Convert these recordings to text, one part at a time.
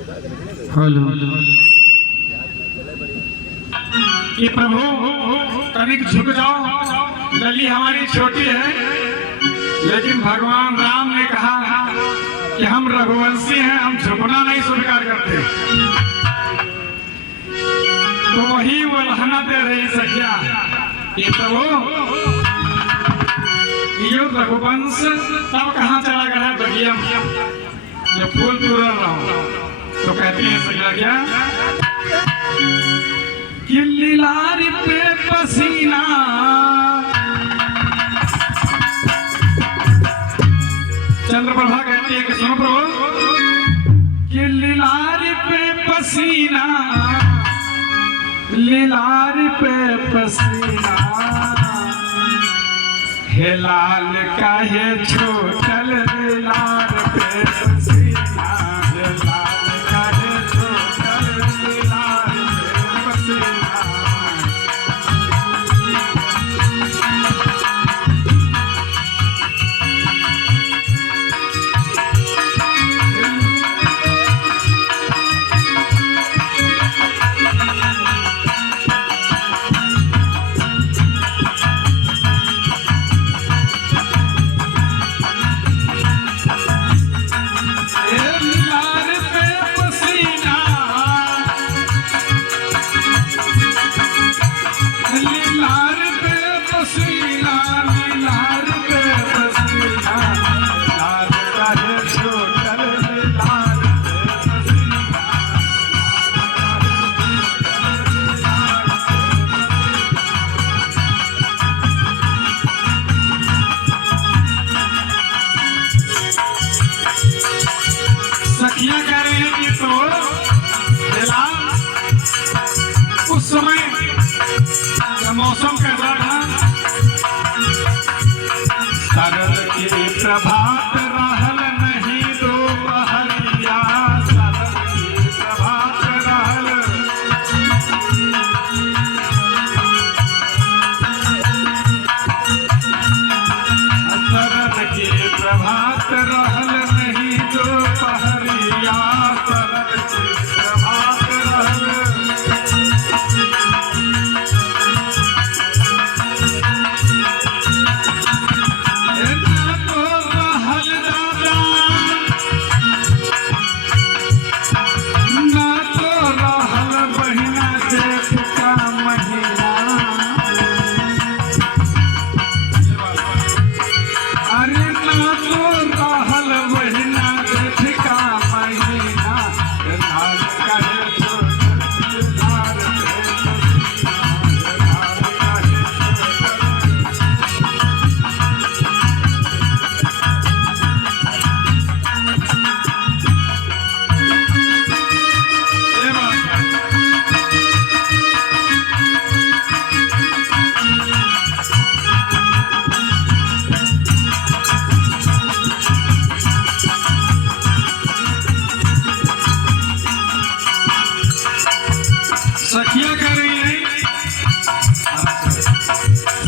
Hello कि प्रभु तनिक झुक जाओ, गली हमारी छोटी है, लेकिन भगवान राम ने कहा कि हम रघुवंशी हैं, हम झुकना नहीं स्वीकार करते। तो वही वो लहना दे रही सखिया कि प्रभु यो रघुवंश तब कहाँ चला गया बगिया जब फूल तुरल रहो। तो कहते हैं सखिया क्या कि लीलार पे पसीना चंद्रप्रभा कहती है कि सुनो प्रभु कि लीलार पे पसीना, लीलार पे पसीना, हे लाल काहे छोटल लीलार पे पसीना, हे लाल काहे छोटल लीलार पे पसीना। सखिया कह रहे हैं कि तो उस समय मौसम कैसा था, शरद की प्रभात रहल नहीं दोपहरिया, शरद की प्रभात रहल, शरद की प्रभात रहल नहीं दोपहरिया, शरद की प्रभात रहल।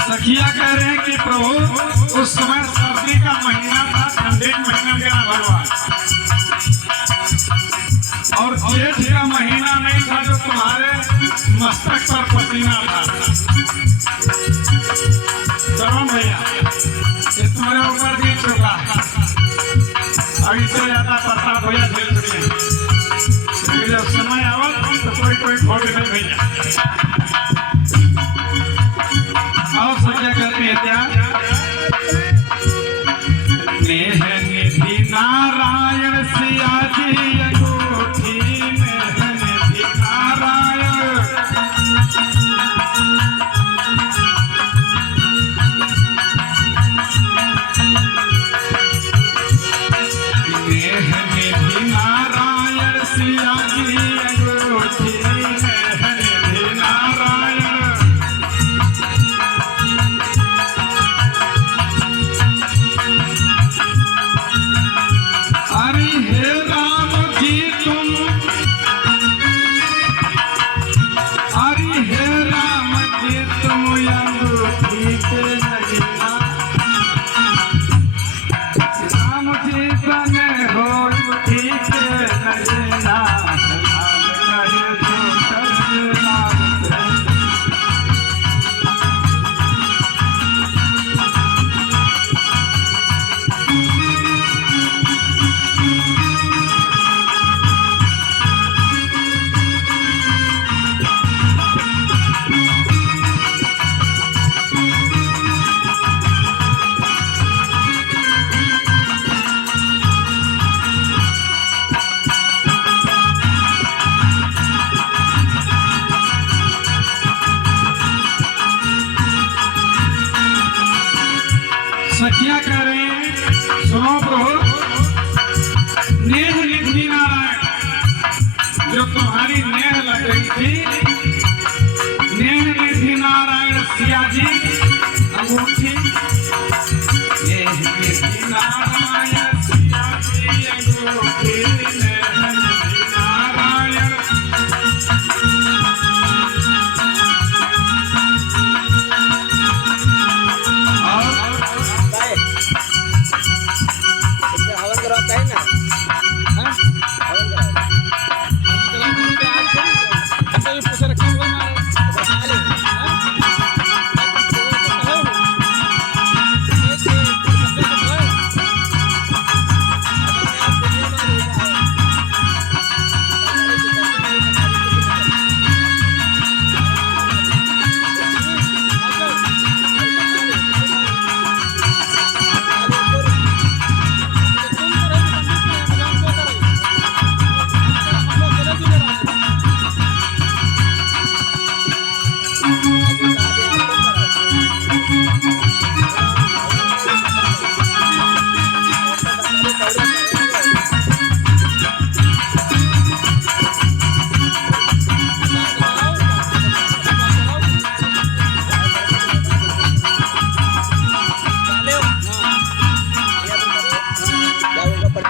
सखिया कह रहे हैं कि प्रभु उस समय सर्दी का महीना था, ठंडे महीना गया भगवान, और जेठ का महीना नहीं था जो तुम्हारे मस्तक पर पसीना था। चलो भैया ये तुम्हारे ऊपर भी चुका है, अब इससे ज्यादा प्रताप भैया झेल चुके हैं, लेकिन जब समय आवा तो कोई खोट नहीं भैया। और सत्या करते हैं क्या नेह निधि नारायण सिया जी अंगूठी, नेह निधि नारायण, नेह निधि नारायण सिया जी अंगूठी, नेह निधि नारायण। राम जी बने हो ठीक नगीना, जो तुम्हारी नेह लग रही थी, नेह निधि नारायण सिया जी अंगूठी, नेह निधि नारायण सिया जी अंगूठी, नेह निधि नारायण। हवन करवाता है ना, हाँ हवन करवाता है, पूछे रखा हुआ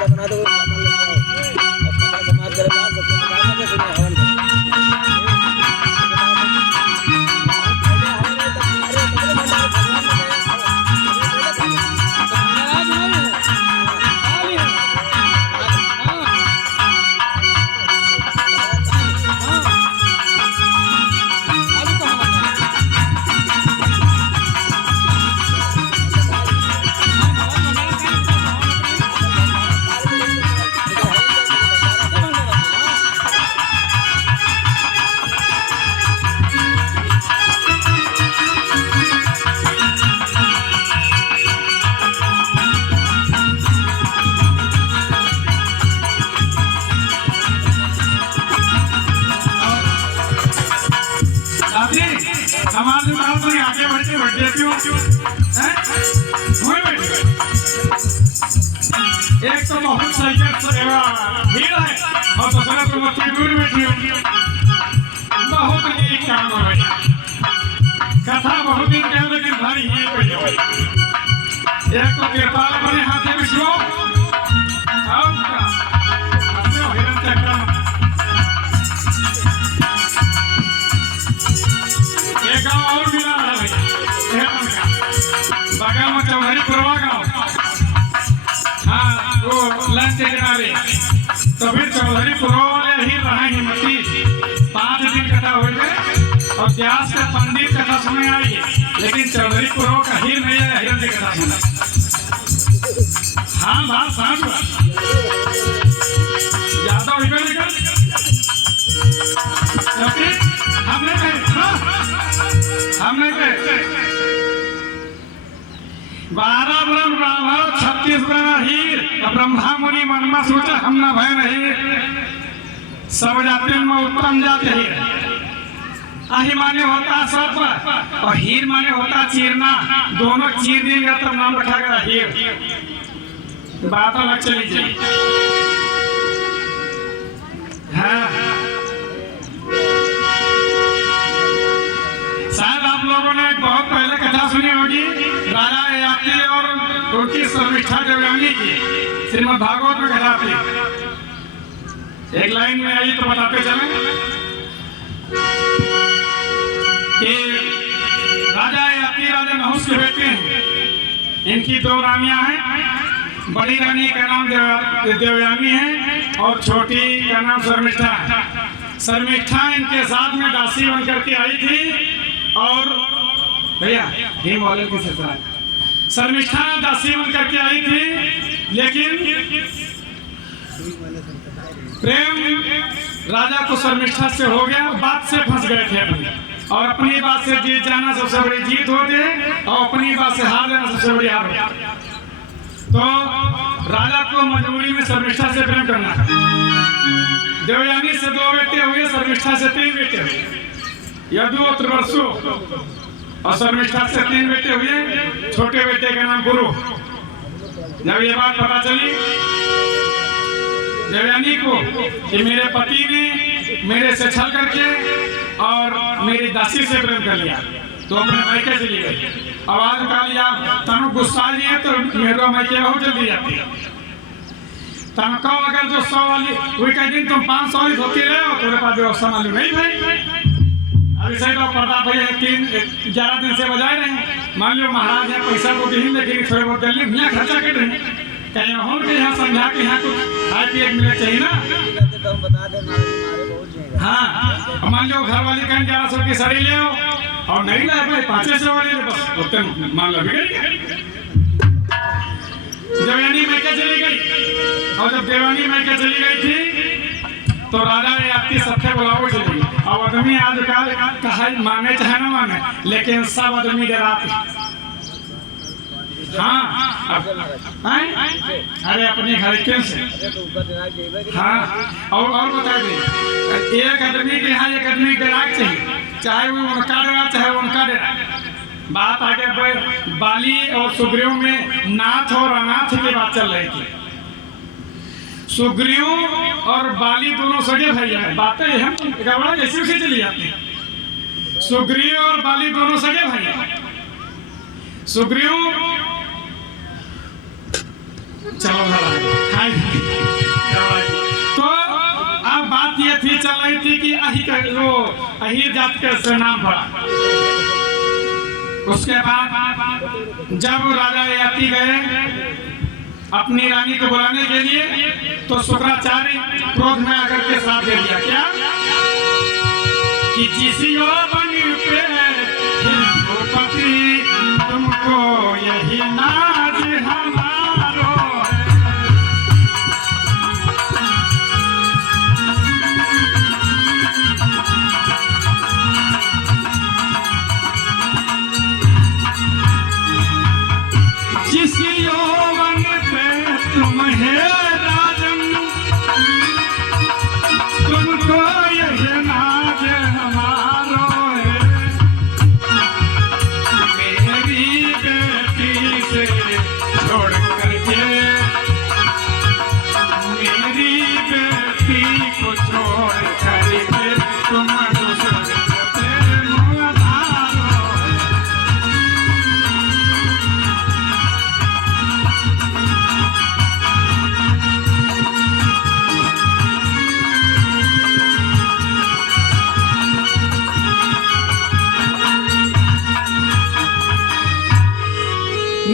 बना दो, समाज करेगा सबको बताएगा कि हवन करें। हमारे बात में आगे बढ़ते बढ़ते क्यों एक तो बहुत सही भीड़ है और दूसरा तो मक्की दूर बैठी होगी। बहुत ही काम है, कथा बहुत दिन क्या लेकिन भारी ही एक तो कृपाल बने हाथी विष्णु हिरण चक्र और मिला है भैया बगल में चौधरी पुरवा गाँव, हाँ वो लंच के किनारे। तो फिर चौधरी पुरवा वाले ही रहे हिम्मती 5 दिन कथा हो गए और व्यास के पंडित कथा सुने आई, लेकिन चौधरी पुरवा का ही नहीं है हिरण की कथा सुना। हाँ बात समझ ज्यादा हो गया हमने 12 ब्रह्म ब्राह्मण 36 ब्रह्म हीर ब्रह्मा मुनि मन में सोचा हम न भय नहीं, सब जाति में उत्तम जाति हीर। आही माने होता सर्प और हीर माने होता चीरना, दोनों चीर देंगे तब नाम रखा गया हीर। बात अलग चली जाए। हाँ शायद आप लोगों ने बहुत पहले कथा सुनी होगी राजा ययाति और उनकी शर्मिष्ठा देवयानी की, श्रीमद् भागवत में कथा थी। एक लाइन में आई तो बताते चले कि राजा ययाति राजा नहुष के बेटे हैं। इनकी 2 रानियां हैं, बड़ी रानी का नाम देवयानी है और छोटी का नाम शर्मिष्ठा है। शर्मिष्ठा इनके साथ में दासी बन करके आई थी और भैया हिम वाले के साथ शर्मिष्ठा दासी बन करके आई थी, लेकिन प्रेम राजा को शर्मिष्ठा से हो गया, बात से फंस गए थे अपनी, और अपनी बात से जीत जाना सबसे बड़ी जीत होती है और अपनी बात से हार जाना सबसे बड़ी हार होती है। तो राजा को मजबूरी में शर्मिष्ठा से प्रेम करना है। देवयानी से 2 बेटे हुए, शर्मिष्ठा से 3 बेटे हुए, यदु और त्रिवर्षु, और शर्मिष्ठा से 3 बेटे हुए, छोटे बेटे का नाम गुरु। जब ये बात पता चली देवयानी को कि मेरे पति ने मेरे से छल करके और मेरी दासी से प्रेम कर लिया, तो अपने मायके चली गई। आवाज उठा लिया, तनु गुस्सा लिए तो मेरे मायके बहुत जल्दी जाती है। तनको अगर जो 100 वाली वही कह दिन तुम 500 वाली धोती ले हो, तुम्हारे पास व्यवस्था मालूम नहीं भाई। अभी सही तो प्रताप भैया 11 दिन से बजाए रहे हैं। मान लो महाराज है, पैसा को दी, लेकिन थोड़े बहुत जल्दी यहाँ खर्चा कर रहे हैं। कहीं हो कि यहाँ समझा के यहाँ कुछ खाए पिए मिले चाहिए ना। तो हम बता दें हमारे बहुत जाएगा। हाँ, मान लो घर वाली कहीं 1100 की साड़ी ले आओ और नहीं लाए भाई 500 वाली ले, बस उतने मान लो बिगड़। देवयानी मायके चली गई, और जब देवयानी मायके चली गई थी तो राजा ने आपकी सबके बुलाओ चली गई। अब आदमी आजकल कहा माने चाहे ना माने, लेकिन सब आदमी डराते। हाँ अरे अपने घर क्यों से। हाँ और बता दें, एक आदमी के यहाँ एक आदमी डराक चाहिए, चाहे वो उनका डरा चाहे उनका डरा। बात आगे बाली और सुग्रीव में नाथ और अनाथ की बात चल रही थी। सुग्रीव और बाली दोनों सगे भाई हैं, बातें हम गड़बड़ा जैसी उसी चली जाती हैं। सुग्रीव और बाली दोनों सगे भाई हैं। सुग्रीव चलो तो अब बात ये थी चल रही थी कि अहीर जात के से नाम पड़ा। उसके बाद जब राजा ययाति गए अपनी रानी को बुलाने के लिए, तो शुक्राचार्य क्रोध में आकर के श्राप दे दिया। क्या कि जिसी बन पे पति तुमको यही नाज हमारो जिसी यौवन पे तुम्हें राजन तुमको यही नाज हमारो है। मेरी बेटी से छोड़ करके मेरी बेटी को छोड़ करके तुम दूसरे प्रेम आधारो है।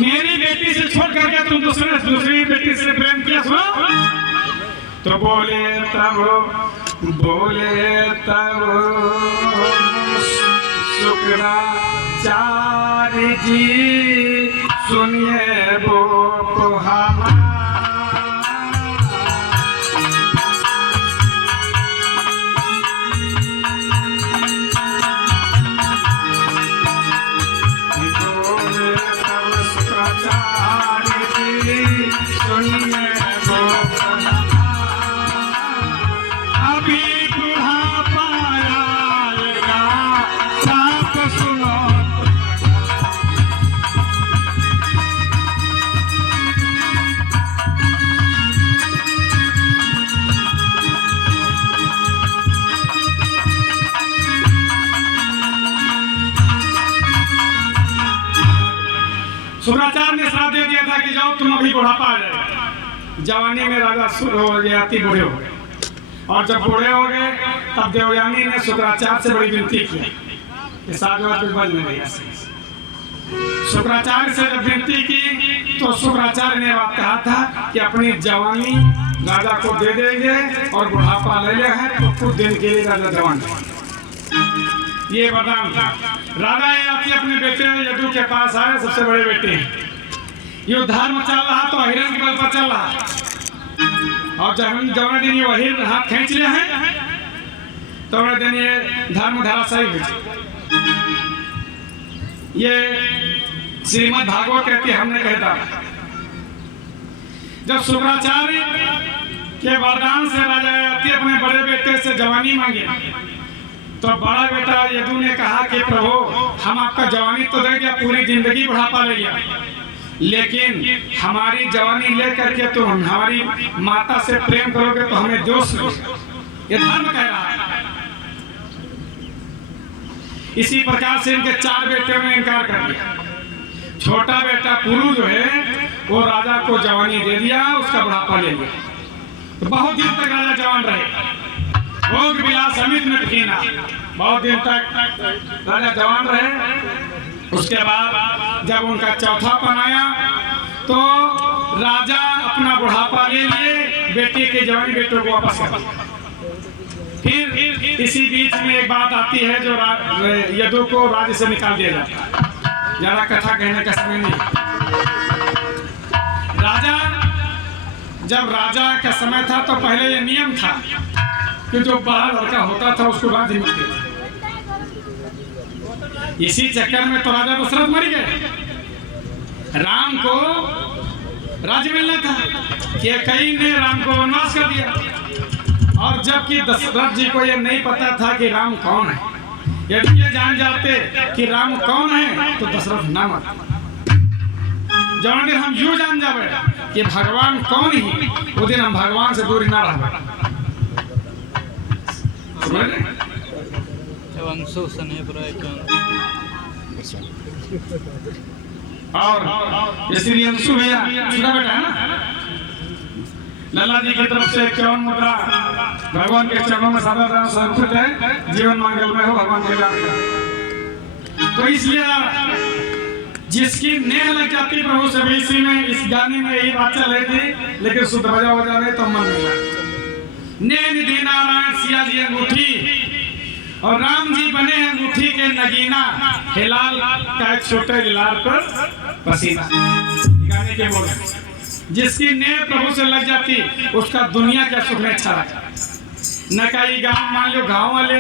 मेरी बेटी से छोड़ करके तुम दूसरी बेटी से प्रेम किया। सुनो तो बोले तब शुक्राचार्य जी सुनिए वो तो हमारा अभी बुढ़ापा आएगा साथ सुनो। शुक्राचार्य ने श्राप दे दिया था कि जाओ तुम अभी बुढ़ापा आ जाएगा। जवानी में राजा हो गया, बूढ़े हो गए, और जब बूढ़े हो गए तब देवयानी ने शुक्राचार्य से बड़ी विनती की कि साधुवाद बंद नहीं है। शुक्राचार्य से जब विनती की तो शुक्राचार्य ने बात कहा था कि अपनी जवानी राजा को दे देंगे और बुढ़ापा ले ले है तो कुछ दिन के लिए राजा जवान। ये वरदान था। राजा ययाति अपने बेटे यदु के पास आए, सबसे बड़े बेटे हैं। ये धर्म चल रहा तो हिरण के बल पर चल रहा, और जब जौने दिन ये वही हाथ खींच ले हैं तो दिन ये धर्म धराशायी हो जाए। ये श्रीमद् भागवत कहती हमने कहता जब शुक्राचार्य के वरदान से राजा ययाति अपने बड़े बेटे से जवानी मांगे तो बड़ा बेटा यदु ने कहा कि प्रभु हम आपका जवानी तो दे दिया, पूरी जिंदगी बुढ़ापा ले लिया, लेकिन हमारी जवानी ले करके तो हमारी माता से प्रेम करोगे तो हमें दोष ये धर्म कह रहा है। इसी प्रकार से इनके 4 बेटे ने इनकार कर दिया। छोटा बेटा पुरु जो है वो राजा को जवानी दे दिया, उसका बुढ़ापा ले लिया। तो बहुत दिन तक राजा जवान रहे, भोग विलास अमित में पीना, बहुत दिन तक राजा जवान रहे। उसके बाद जब उनका चौथापन आया तो राजा अपना बुढ़ापा ले लिए, बेटे के जवानी बेटों को वापस कर दिया। फिर इसी बीच में एक बात आती है जो यदु को राज्य से निकाल दिया जाता है। ज्यादा कथा कहने का समय नहीं। जब राजा का समय था तो पहले ये नियम था कि जो बड़ा लड़का होता था उसको राज्य मिलते थे। इसी चक्कर में तो राजा दशरथ मर गए। राम को राज्य मिलना था कि कई ने राम को वनवास कर दिया, और जबकि दशरथ जी को यह नहीं पता था कि राम कौन है। यदि ये जान जाते कि राम कौन है तो दशरथ ना मरते। जब दिन हम यूं जान जावे कि भगवान कौन ही, वो दिन हम भगवान से दूरी ना रह। और श्री अंशु भैया छोटा बेटा है ना, लल्ला जी की तरफ से 51 मुद्रा भगवान के चरणों में सदा समर्पित है। जीवन मंगलमय हो भगवान के गाने। तो इसलिए जिसकी नेह लग जाती प्रभु से, इसी में इस गाने में यही बात चल रही थी, लेकिन शुद्ध बजा बजा रहे तो मन नहीं लगा। नेह निधि नारायण सिया जी अंगूठी, और राम जी बने हैं अंगूठी के नगीना, हिलाल का एक छोटे लाल पर पसीना। गाने के बोल, जिसकी नेह प्रभु से लग जाती उसका दुनिया का सुख में अच्छा लगता। न कई गाँव, मान लो गाँव वाले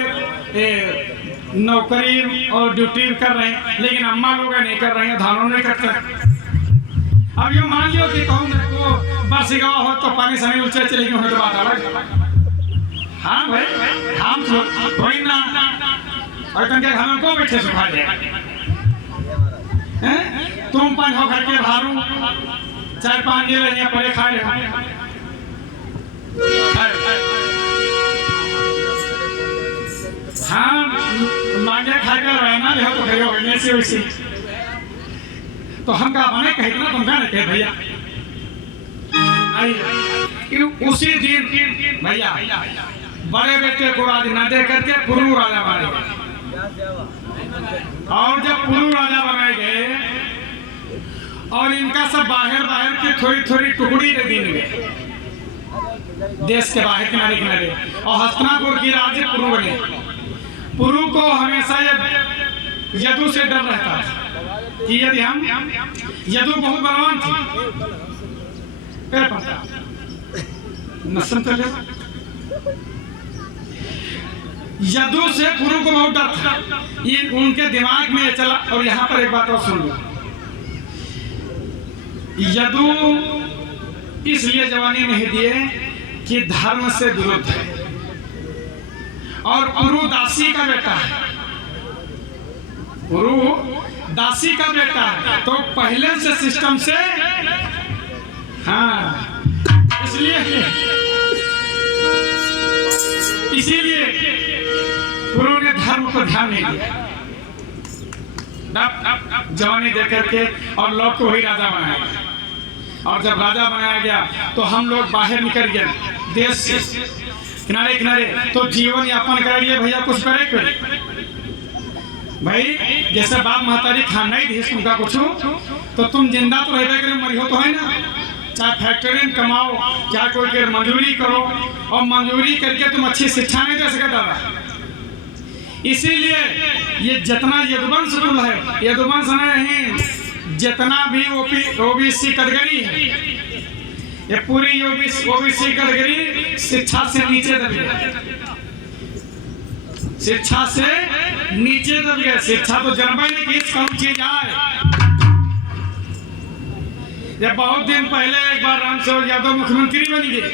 नौकरी और ड्यूटी कर रहे हैं, लेकिन अम्मा लोग नहीं कर रहे हैं, धानों नहीं करते। अब ये मान लो कि कहूँ को बस गाँव हो तो पानी सनी उलचे चलेगी, होने तो बात अलग। हाँ भाई, हम थोड़ी ना और तन के घर में को बैठे सुखा जाए। तुम 5 घर के भारू 4-5 ले रहे परे खा ले। हाँ मांगे खाकर रहना हो तो खड़े होने से वैसे तो हम का बने कहे ना, तुम क्या कहे भैया। उसी दिन भैया बड़े बेटे को राज न दे करके पुरु राजा बनाए गए। और जब पुरु राजा बनाए गए और इनका सब बाहर की थोड़ी टुकड़ी दे दी गए देश के बाहर किनारे किनारे, और हस्तिनापुर की राज्य पुरु बने। पुरु को हमेशा यदु से डर रहता था कि यदि हम, यदु बहुत बलवान थे, यदु से पुरु को बहुत डर था। ये उनके दिमाग में चला। और यहाँ पर एक बात और सुन लो, यदु इसलिए जवानी नहीं दिए कि धर्म से विरुद्ध है, और पुरु दासी का बेटा है। पुरु दासी का बेटा है, तो पहले से सिस्टम से, हाँ इसीलिए पुरु ने धर्म को ध्यान नहीं दिया। जवानी देकर के और लोग को ही राजा बनाया गया। और जब राजा बनाया गया तो हम लोग बाहर निकल गए देश से किनारे किनारे, तो जीवन यापन करिए भैया, कुछ करे भाई। जैसे बाप महतारी खाना ही दी तुमका कुछ तो तुम जिंदा तो रहते करे, मरियो तो है ना। चाहे फैक्ट्री में कमाओ, चाहे कोई के मंजूरी करो, और मंजूरी करके तुम अच्छी शिक्षा नहीं दे सके दादा। इसीलिए ये जितना यदुवंश कुल है, यदुवंश नहीं, जितना भी ओबीसी कैटेगरी है, ये पूरी ओबीसी कैटेगरी शिक्षा से नीचे दब गया। शिक्षा से नीचे दब गया। शिक्षा तो जन्म ही नहीं की कौन चीज आए। जब बहुत दिन पहले एक बार रामचंद्र यादव मुख्यमंत्री बन गए,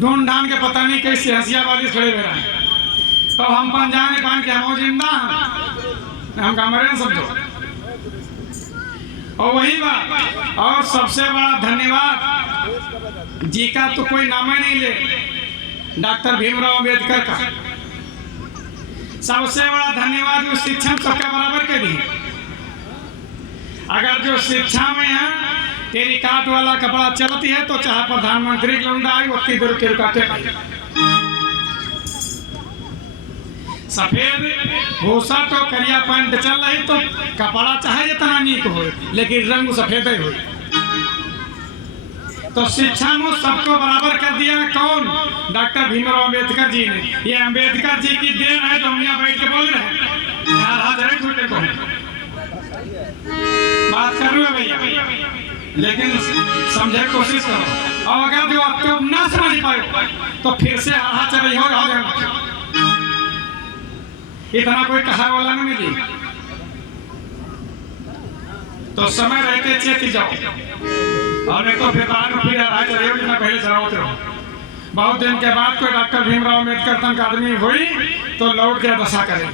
ढूंढ ढांड के पता नहीं कैसे हंसियाबादी खड़े हुए रहे, तो हम पंजाने पान के हम जिंदा हम कमरे समझो। और वही बात, और सबसे बड़ा धन्यवाद जी का तो कोई नाम ही नहीं ले, डॉक्टर भीमराव अंबेडकर का सबसे बड़ा धन्यवाद उस शिक्षा सबका बराबर के लिए। अगर जो शिक्षा में है तेरी काट वाला कपड़ा चलती है तो चाहे प्रधानमंत्री की लौंडा आई उतनी दूर तेरे काटे सफेद भूसा तो करिया पैंट चल रही तो कपड़ा चाहे जितना नीक हो लेकिन रंग सफेद ही हो। तो शिक्षा में सबको बराबर कर दिया कौन? डॉक्टर भीमराव अंबेडकर जी ने। ये अंबेडकर जी की देन है जो हम यहाँ बैठ के बोल रहे हैं। बात कर रहे भैया लेकिन समझे की कोशिश करो। और अगर जो आपको ना समझ पाए तो फिर से आधा चल हो इतना कोई कहा वाला नहीं मिली। तो समय रहते चेत जाओ और नहीं तो फिर बाद में फिर आधा चले हो जितना पहले चलाते रहो। बहुत दिन के बाद कोई डॉक्टर भीमराव अंबेडकर तक आदमी हुई तो लौट के दशा करे।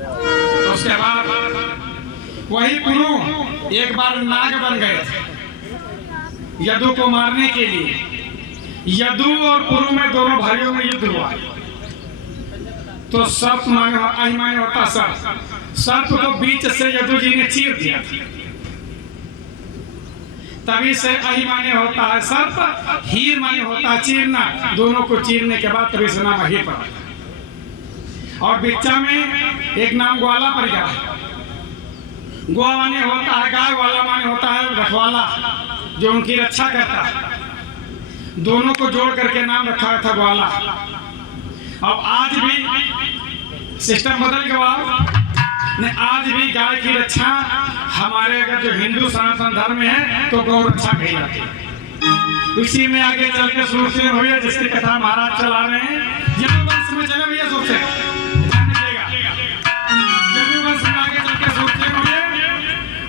तो उसके बाद वही पुरु एक बार नाग बन गए यदु को मारने के लिए। यदु और पुरु में दोनों भाइयों में युद्ध हुआ तो सर्प माने होता सर्प को बीच से यदु जी ने चीर दिया। तभी से अहि माने होता है सर्प, हीर माने होता है चीरना। दोनों को चीरने के बाद तभी से नाम ही पड़ा। और बिच्चा में एक नाम ग्वाला पड़ गया। ग्वा माने होता है गाय, वाला माने होता है रखवाला जो उनकी रक्षा करता है। दोनों को जोड़ करके नाम रखा था ग्वाला। अब आज भी सिस्टम बदल गया ने आज भी गाय की रक्षा हमारे अगर जो हिंदू सनातन धर्म है तो गौ रक्षा कही जाती है। उसी में आगे चल के सूरसेन हुए जिसकी कथा महाराज चला रहे हैं। यदु वंश में चले भैया सूरसेन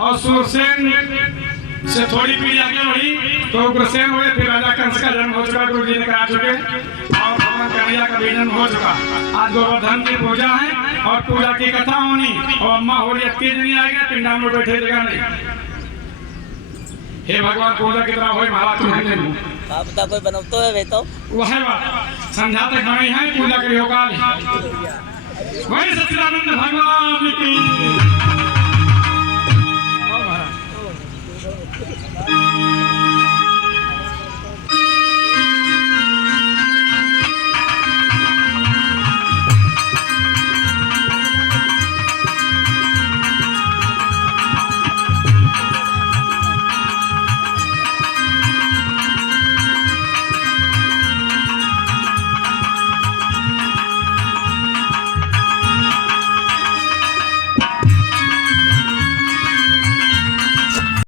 और सूरसेन से थोड़ी पीढ़ी आगे बढ़ी तो उग्रसेन हुए। फिर राजा कंस का जन्म हो चुका, गुरु जी ने करा चुके, और भगवान कन्हैया का भी जन्म हो चुका। आज गोवर्धन की पूजा है और पूजा की कथा होनी और अम्मा हो रही 30 दिन आएगा पिंडा में बैठे जगह नहीं। हे भगवान पूजा कितना हो महाराज तुम्हें आपदा कोई बनवतो है वे तो वह बात समझा तक बनी है पूजा करियो काल वही सच्चिदानंद भगवान की